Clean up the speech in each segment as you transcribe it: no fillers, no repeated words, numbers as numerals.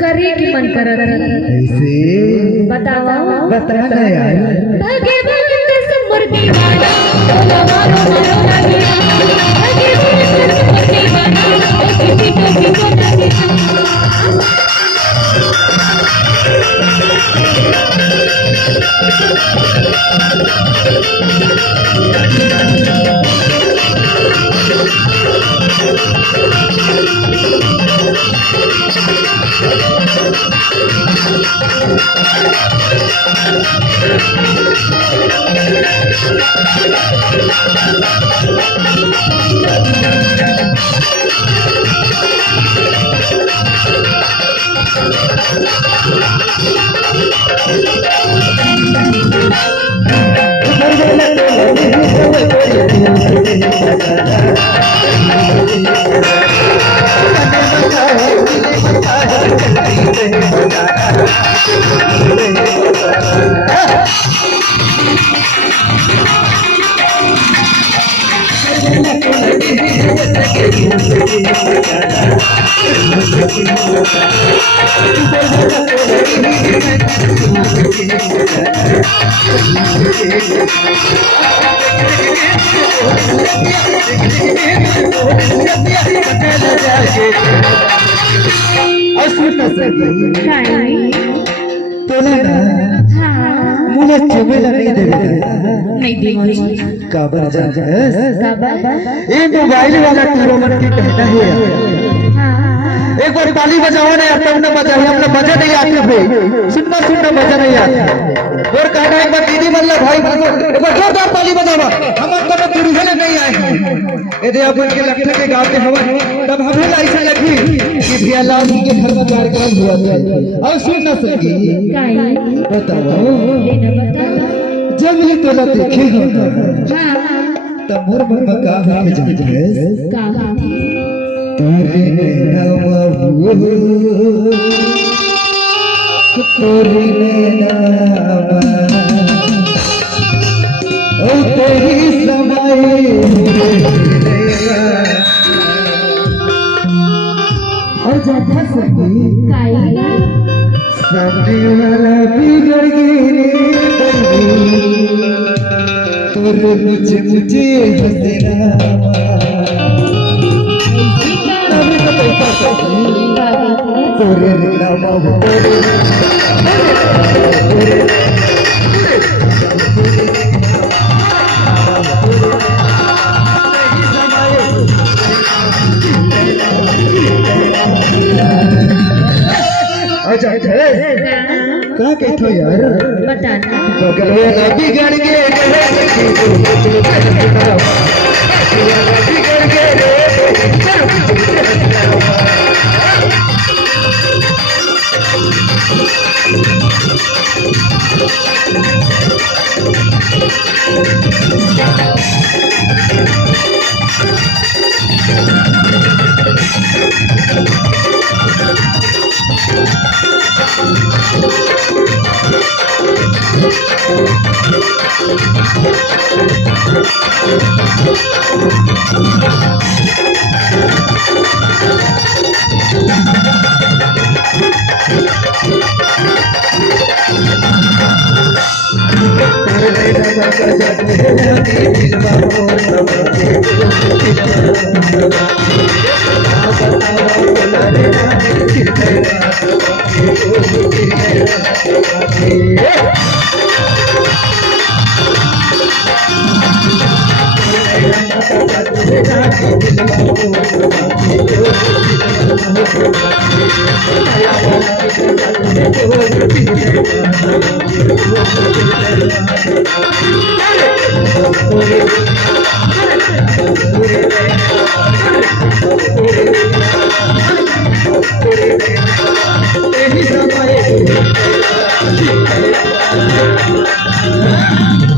करे की मन करत ऐसे बतावा बता ना यार भागे भागे समर दीवाना बोला मारो मारो लगिया भागे भागे समर दीवाना ओ किसी को ना दिखा मुझे चुमेला नहीं देगी काबर जा काबर ये मोबाइल वाला टूर्नामेंट की कहता है एक बार ताली बजाओ ना यार तुमने बजाई हमने मजा नहीं आती भाई सुनना सुनना मजा नहीं आती और कहना एक बार दीदी मल्ला भाई एक बार जोरदार ताली बजावा हम आपको तो दुर्घटना नहीं आए यदि आप उनके लखन के गाँव के हवा तब हमें ऐसा लगी कि भैया लाल जी के घर में कार्यक्रम हुआ था और सुन ना सकी बताओ जंगली तोला देखे हम तब मोर मन में का है जाने तोरे नैना तोरे नैना ओ तेरी समय और जाता सकी सामने वाला बिगड़ गई तोरे मुझे हंसना तोरे नाम अच्छा क्या कहते हो यार बताना बगल में बिगड़ गए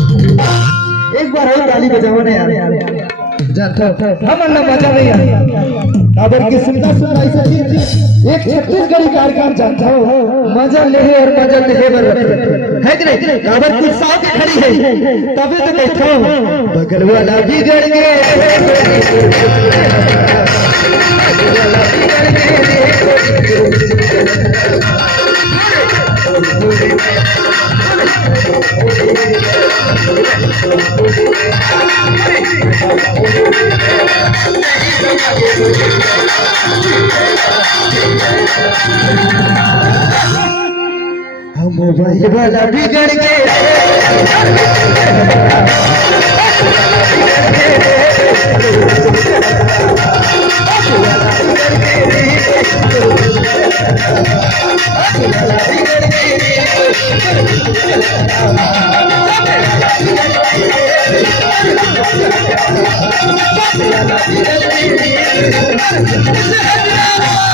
एक बार और ताली बजाओ ना यार हम अन्ना मजा नहीं आया काबर की सुनता सुनता ऐसा एक छत्तीसगढ़ी कार्यक्रम जानता हो मजा ले और मजा ले बर है कि नहीं काबर कुछ साथ खड़ी है तबे तो बैठो बगल वाला बिगड़ गए हम मोबाइल वाला बिगड़ गए Thank you.